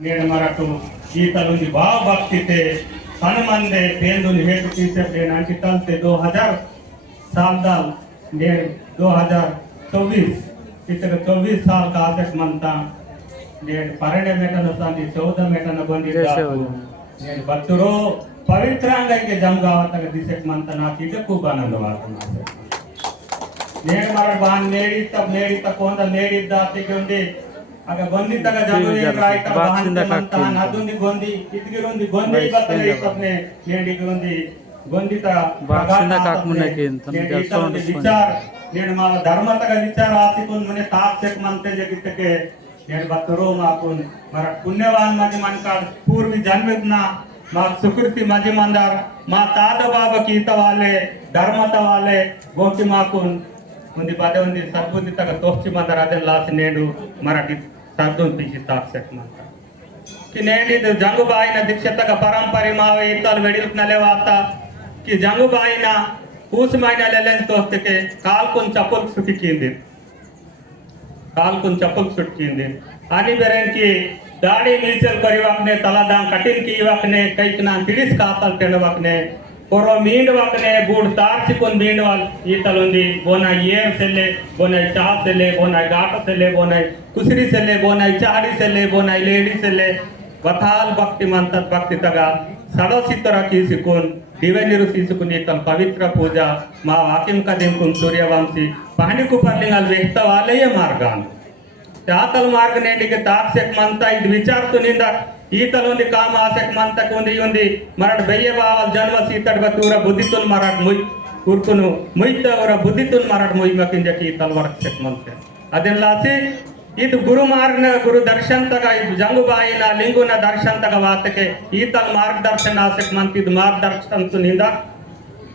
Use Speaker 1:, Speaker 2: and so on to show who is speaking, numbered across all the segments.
Speaker 1: నేడు మనకు గీతలుంది బా భక్తితే హనుమందే పేరు నివేదిక తీసే నేను అంకితాంతే దో హజార్ साल डेढ़ दो हज़ार चौबीस इतने चौबीस साल का आदेश मनता डेढ़ पन्े मेटन सानी चौदह मेटन
Speaker 2: बंद
Speaker 1: भक्तर पवित्रांगे जमगावत दिशक मनता ना इदे खूब आनंद वार्ता नेड़ मर बान नेड़ी तब नेड़ी तक कौन नेड़ी दाती ಆಗ ಬಂದಿದ್ದಾಗ నేను మా ధర్మతగా విచార నేను బతరో మాకుని. మర పుణ్యవాన్ మధ్య మన కాడ జన్మిన మా సుకృతి మధ్య మందర్ మా తాత బాబాకి ఈత వాళ్ళే ధర్మత వాళ్ళే గోపి మాకు ఉంది పదే ఉంది సద్బుద్ధితగా తోచి మందర్ అదే లాస్ నేను మరటి తద్దుం తీసి తాసెట్మంట కి నేడి జంగుబాయిన దీక్షతక పరంపరి మా ఇంతలు వెడిల్తున్నలే వార్త కి జంగుబాయిన కూసుమైన లెలెన్స్ తోస్తకే కాల్కొని చప్పులు సుట్టికింది కాల్కొని చప్పులు సుట్టికింది అని బెరకి దాడి మీసెల్ కొరివాకనే తల దాని కటిన్ కీవాకనే కైకి నా తిడిసి కాపాలు తినవాకనే ಪೂರ್ವ ಮೀಂಡು ವಾಕನೆ ಗೂಡು ತಾರ್ಸಿಕೊಂಡು ಮೀಂಡು ಈತಲೊಂದು ಬೋನಾಯಿ ಏರ್ ಸೆಲ್ಲೆ ಬೋನಾಯಿ ಚಾ ಸೆಲ್ಲೆ ಬೋನಾಯಿ ಗಾಟ ಸೆಲ್ಲೆ ಬೋನಾಯಿ ಕುಸಿರಿ ಸೆಲ್ಲೆ ಬೋನಾಯಿ ಚಾಡಿ ಸೆಲ್ಲೆ ಬೋನಾಯಿ ಲೇಡಿ ಸೆಲ್ಲೆ ವತಾಲ್ ಭಕ್ತಿ ಮಂತದ್ ಭಕ್ತಿ ತಗ ಸಡಸಿತರ ಕೀಸಿಕೊಂಡು ದಿವೆನೀರು ಸೀಸುಕುನಿ ತಮ್ಮ ಪವಿತ್ರ ಪೂಜಾ ಮಾ ವಾಕ್ಯಂ ಕದಿಂಕು ಸೂರ್ಯವಂಶಿ ಪಹಣಿಕು ಪರ್ಲಿಂಗಲ್ ವ್ಯಕ್ತವಾಲಯ ಮಾರ್ಗ ಆತಲ್ ಮಾರ್ಗ ನೇಟಿಗೆ ತಾತ್ಸೆಕ್ ಮಂತ ಇದು ವಿಚಾರತು ನಿಂದ ಈತಲು ಒಂದು ಕಾಮ ಆಸಕ್ ಮಂತಕ ಒಂದು ಈ ಒಂದು ಮರಡ್ ಬೆಯ್ಯ ಬಾವ ಜನ್ಮ ಸೀತಡ್ ಬತ್ತಿ ಇವರ ಬುದ್ಧಿ ತುನ್ ಮರಾಟ್ ಮುಯ್ ಕುರ್ಕುನು ಮುಯ್ತ ಅವರ ಬುದ್ಧಿ ತುನ್ ಮುಯ್ ಮುಯ್ಬೇಕಿಂದ ಈ ತಲ್ವಾರ ಸೆಕ್ ಮಂತೆ ಅದೆಲ್ಲಾಸಿ ಇದು ಗುರು ಮಾರ್ಗನ ಗುರು ದರ್ಶನ್ ತಗ ಇದು ಜಂಗುಬಾಯಿನ ಲಿಂಗುನ ದರ್ಶನ್ ತಗ ವಾತಕ್ಕೆ ಈತಲ್ ಮಾರ್ಗದರ್ಶನ ಆಸಕ್ ಮಂತ್ ಇದು ಮಾರ್ಗದರ್ಶನ್ ತುನಿಂದ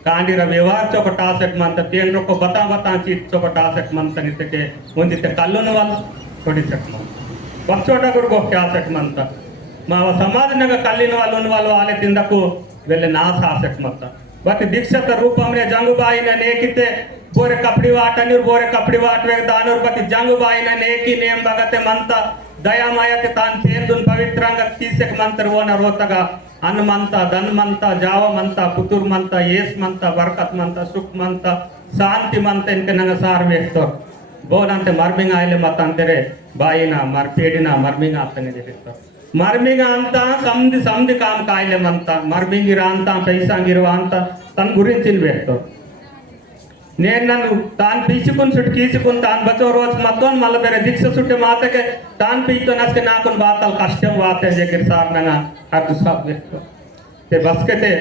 Speaker 1: ಕಾಂಡಿರ ವ್ಯವಹಾರ ಚೊಕಟ ಆಸಕ್ ಮಂತ ತೇಂಡ್ರೊಕ್ಕ ಬತಾ ಬತಾ ಚೀತ್ ಚೊಕಟ ಆಸಕ್ ಮಂತ ನಿತಕ್ಕೆ ಒಂದಿತ್ತ ಕಲ್ಲುನು ವಲ್ ಕೊಡಿಸಕ್ ಮಂತ. ಬಚ್ಚೋಟ ಗುರುಗೋಕ್ಕೆ ಆಸಕ್ ಮಂತ. ಮಾವ ಸಮಾಜನಾಗ ಕಲ್ಲಿನ వాళ్ళు వాళ్ళు వాళ్ళే తిందకు వెళ్ళే నాస ఆసక్ మంత బట్ దీక్షత రూపంలో జంగుబాయిన నేకితే ಬೋರೆ ಕಪಡಿ ವಾಟ ನೀರು ಬೋರೆ ಕಪಡಿ ವಾಟ ವೇಗ ದಾನೂರ್ ಬತಿ ಜಂಗು ಬಾಯಿನ ನೇಕಿ ನೇಮ್ ಬಗತೆ ಮಂತ ದಯಾಮಯತೆ ತಾನ್ ತೇಂದುನ್ ಪವಿತ್ರಾಂಗ ತೀಸಕ್ ಮಂತ್ರ ಓನ ರೋತಗ ಅನ್ನ ಮಂತ ಧನ್ ಮಂತ ಜಾವ ಮಂತ ಪುತೂರ್ ಮಂತ ಏಸ್ ಮಂತ ಬರ್ಕತ್ ಮಂತ ಸುಖ್ ಮಂತ ಶಾಂತಿ ಮಂತ ಇನ್ಕೆ ನಂಗ ಸಾರ್ ವೇಕ್ತೋ ಬೋನಂತೆ ಮರ್ಮಿಂಗ ಆಯ್ಲೆ ಮತ್ತ ಅಂತಾರೆ ಬಾಯಿನ ಮರ್ ಪೇಡಿನ ಮರ್ಮಿಂಗ ಆಗ್ತಾನೆ ಇರ್ತಾರೆ ಮರ್ಮಿಗ ಅಂತ ಸಮಧಿ ಸಮಧಿ ಕಾಮ್ ಕಾಯಿಲೆ ಅಂತ ಮರ್ಮಿಗಿರ ಅಂತ ಪೈಸಾಂಗಿರುವ ಅಂತ ತನ್ನ ಗುరించి ತಿನ್ಬೇಕು నేను నన్ను తాను పీచుకుని చుట్టు కీచుకుని తాను బతో రోజు మొత్తం మళ్ళీ వేరే దీక్ష చుట్టే మాతకే తాను పీచుతో నచ్చే నాకు బాతలు కష్టం బాత దగ్గర సారణంగా అర్థం సాగు బస్కైతే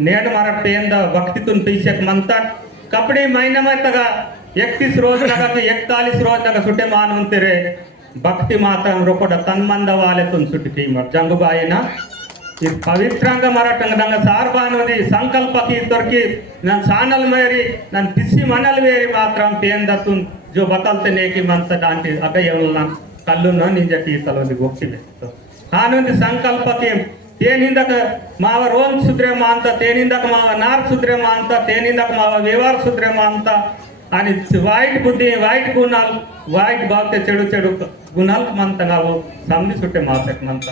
Speaker 1: నేను మరొకటి ఏందో భక్తితో పీచక మంతా కప్పుడు మైనమైతగా ఎక్తీస్ రోజు నాకు ఎక్తాలీస్ రోజు నాకు చుట్టే మాను ఉంటే భక్తి మాత్రం రొప్పడ తన్మంద వాలెతం చుట్టుకి జంగుబాయిన ఈ పవిత్రంగా మరటంగా సార్బానుది సంకల్పకి దొరికి నన్ను సానల్ మేరి నన్ను పిసి మనల్ వేరి మాత్రం పేందత్తు జో బతల్త నేకి మంత దాంటి అగయ్యవల్ల కళ్ళున్న నింజ తీర్థలోని గొప్పి ఆనుంది సంకల్పకి తేనిందక మావ రోల్ సుద్రేమ అంత తేనిందక మావ నార్ సుద్రేమ అంత తేనిందక మావ వివార్ సుద్రేమ అంత आणि वाईट बुद्धी वाईट गुणाल वाईट बाब ते चेडू चेडू गुणाल म्हणता ನಾವು सामने सुट्टे ಮಾತಕ್ಕೆ ಮಂತ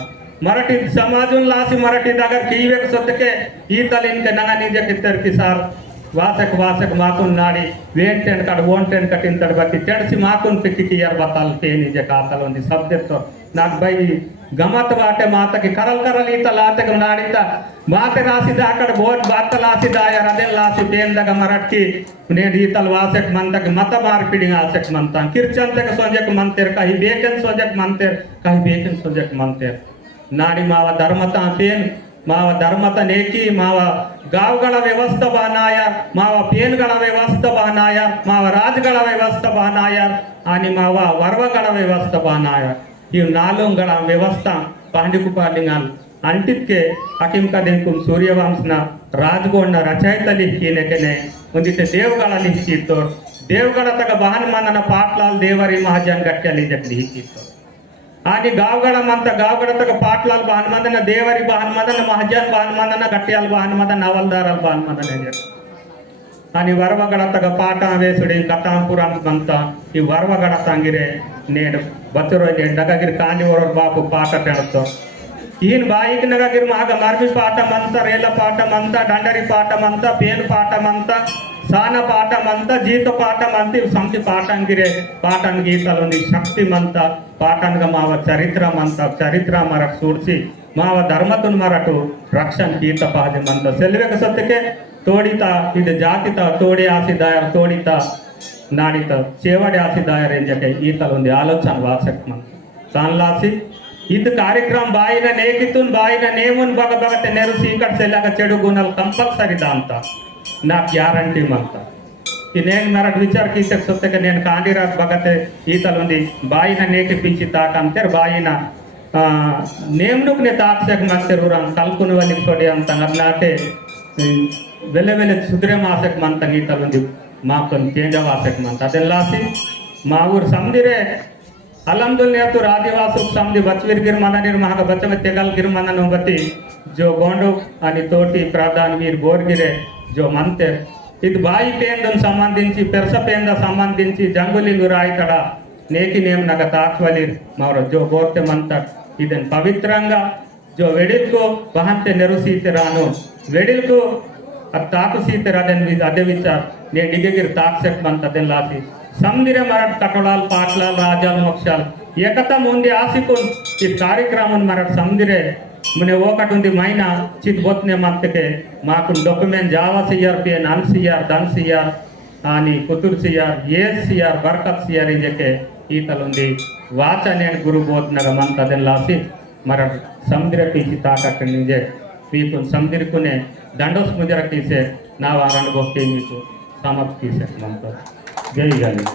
Speaker 1: ಮರಾಠಿ ಸಮಾಜನ್ ಲಾಸಿ ಮರಾಠಿದಾಗ ಕೀಬೇಕು ಸತ್ತಕ್ಕೆ ಈ ತಲೆಯಿಂದ ನನ್ನ ನಿಜ ಕಿತ್ತರ್ಕಿ ಸಾರ್ ವಾಸಕ್ ವಾಸಕ್ ಮಾತುನ್ ನಾಡಿ ವೇನ್ ಟೆನ್ ಕಟ್ ಓನ್ ಟೆನ್ ಕಟ್ಟಿನ ತಡಬತ್ತಿ ಟೆಡ್ಸಿ ಮಾತುನ್ ಪಿಕ್ಕಿಯಾರ್ ಬತ್ತಾಲ್ ಕೆ ನಿಜ ಕಾತಲ್ ಒಂದು ಸಬ್ಜೆಕ್ಟ್ ನಾಲ್ಕು ಬೈ ಗಮತ್ ಬಾಟೆ ಮಾತಕ್ಕೆ ಕರಲ್ ಕರಲ್ ಈತ ಲಾತಕ ನಾಡಿತ ಮಾತೆ ರಾಸಿದ ಆ ಕಡೆ ಬೋಟ್ ಬಾತ ಲಾಸಿದ ಯಾರ ಅದೆಲ್ಲ ಲಾಸಿ ಬೇಂದಾಗ ಮರಾಠಿ నేను ఈతలు వాసక్ మంతకి మత మార్పిడి ఆసక్ మంత కిర్చంతక సొంజక్ మంతేర్ కహి బేకన్ సొంజక్ మంతేర్ కహి బేకన్ సొంజక్ మంతేర్ ನಾಡಿ ಮಾವ ಧರ್ಮತ ಪೇನ್ ಮಾವ ಧರ್ಮತ ನೇಕಿ ಮಾವ ಗಾವ್ಗಳ ವ್ಯವಸ್ಥೆ ಬಾನಾಯ ಮಾವ ಪೇನ್ಗಳ ವ್ಯವಸ್ಥೆ ಬಾನಾಯ ಮಾವ ರಾಜ್ಗಳ ವ್ಯವಸ್ಥೆ ಬಾನಾಯ आणि ಮಾವ ವರ್ವಗಳ ವ್ಯವಸ್ಥೆ ಬಾನಾಯ ಇವು ನಾಲೋಂಗಳ ವ್ಯವಸ್ಥಾ ಪಾಂಡಿಕುಪಾಲಿಂಗನ್ ಅಂಟಿತ್ಕೆ ಅಕಿಂಕ ದಿನಕುಂ ಸೂರ್ಯವಂಶನ ರಾಜಗೋಣ್ಣ ರಚಯಿತಲಿ ಹೀನೆಕೆನೆ ಒಂದಿತ್ತೆ ದೇವಗಳಲ್ಲಿ ಹಿಕ್ಕಿತ್ತೋರ್ ದೇವಗಳ ತಗ ಬಹನ್ಮಾನನ ಪಾಟ್ಲಾಲ್ ದೇವರಿ ಮಹಾಜನ್ ಗಟ್ಟಿಯಲ್ಲಿ ಜಗ್ಲಿ ಹಿಕ್ಕಿತ್ತೋರ್ ಹಾಗೆ ಗಾವ್ಗಳ ಮಂತ ಗಾವ್ಗಳ ತಗ ಪಾಟ್ಲಾಲ್ ಬಹನ್ಮದನ ದೇವರಿ ಬಹನ್ಮದನ ಮಹಾಜನ್ ಬಹನ್ಮದನ ಗಟ್ಟಿಯಾಲ್ ಬಹನ್ಮದನ ಅವಲ್ದಾರಲ್ ಬಹನ್ಮದನ అని వరవగడతగా పాఠం వేసుడు కథాంపురానికి అంతా ఈ వరవగడత అంగిరే నేడు ಬರ್ತಿರೋ ಇಲ್ಲಿ ಡಗಾಗಿರ್ ಕಾಣಿವರ ಬಾಪು ಪಾಠ ಕಾಣುತ್ತೋ ಈನ್ ಬಾಯಿಗೆ ನಗಾಗಿರ್ ಆಗ ಲರ್ಮಿ ಪಾಠ ಮಂತ, ರೇಲ ಪಾಠ ಮಂತ ದಂಡರಿ ಪಾಠ ಮಂತ ಬೇನ್ ಪಾಠ ಮಂತ, ಸಾನ ಪಾಠ ಮಂತ, ಜೀತ ಪಾಠ ಮಂತ, ಇವು ಸಂತಿ ಪಾಠಂಗಿರೆ, ಪಾಠನ್ ಗೀತಲು ಒಂದು ಶಕ್ತಿ ಮಂತ, ಪಾಠನ್ಗ ಮಾವ ಚರಿತ್ರ ಮಂತ, ಚರಿತ್ರ ಮರ ಸೂಡ್ಸಿ ಮಾವ ಧರ್ಮತನ್ ಮರಟು, ರಕ್ಷಣ್ ಗೀತ ಪಾದಿ ಮಂತ. ಸೆಲ್ವೆಗ ಸತ್ತಕ್ಕೆ ತೋಡಿತ, ಇದು ಜಾತಿತ, ತೋಡಿ ಆಸಿದ ತೋಡಿತ దానిక చేవాడి ఆసి దాయారేంజక ఈతలు ఉంది. ఆలోచన వాసక దానిలాసి ఇంత కార్యక్రమం బాయిన నేకితున్ బాయిన నేమున్ బగ బగత నేరు సీకట్ సెల్లాక చెడు గుణాలు కంపల్సరీ దాంతా. నా గ్యారంటీ నేన్ నేను మరట విచారకి సొత్తగా నేను కాంతిరాజ్ బగతే ఈతలు ఉంది. బాయిన నేకి పిచ్చి తాక అంతే బాయిన నేమును నే తాక్షక మంతరు కలుపుని వల్లి చోడి అంత నాటే వెళ్ళ వెళ్ళే సుద్రేమాసక మంత ఈతలు ఉంది. ఉంది మాకు చేంజ వాసక్ మంత ಅದೆಲ್ಲಾಸಿ మా ఊరు సందిరే అల్హమ్దుల్లాహ్ ఆదివాసు సంధి బచ్చవిరిగిరి మన నిర్మాహక బచ్చమ తెగల్గిరి మన బట్టి జో గోండు అని తోటి ప్రధాని మీరు గోర్గిరే జో మంతే ఇది బాయి పేందం సంబంధించి పెరస పేంద సంబంధించి జంగులింగు రాయికడ నేకి నేమ్ నగ తాక్వలి మౌర జో గోర్తె మంత ಇದನ್ ಪವಿತ್ರಂಗ ಜೋ ವೆಡಿಲ್ಕು ಬಹಂತೆ ನೆರು ಸೀತೆ ರಾನು ವೆಡಿಲ್ಕು ಅದು ತಾಕು ಸೀತೆ ಅದನ್ ಅದೇ నేను నీ దగ్గర తాక్సెట్ మన తదని లాసి. సందిర మరట్ కటడాలు పాటలాలు రాజాలు మోక్షాలు. ఏకత ముందు ఆసికున్ ఈ కార్యక్రమం మరట్ సందిరే. మునే ఒకటి ఉంది మైనా చిత్బొత్నే మత్తకే. మాకు డాక్యుమెంట్ జావా సిఆర్ పిఎన్ అన్ సిఆర్ దన్ సిఆర్ అని కుతురు సిఆర్ ఏ సిఆర్ బర్కత్ సిఆర్ ఇంజకే ఈతలు ఉంది వాచ నేను గురు పోతున్నాగా మంత తెల్లాసి లాసి సముద్ర తీసి తాకట్టు నిజే మీకు సముద్రకునే దండోస్ ముద్ర తీసే నా వారానికి వస్తే మీకు సమర్పించే మంత జై గాంధీ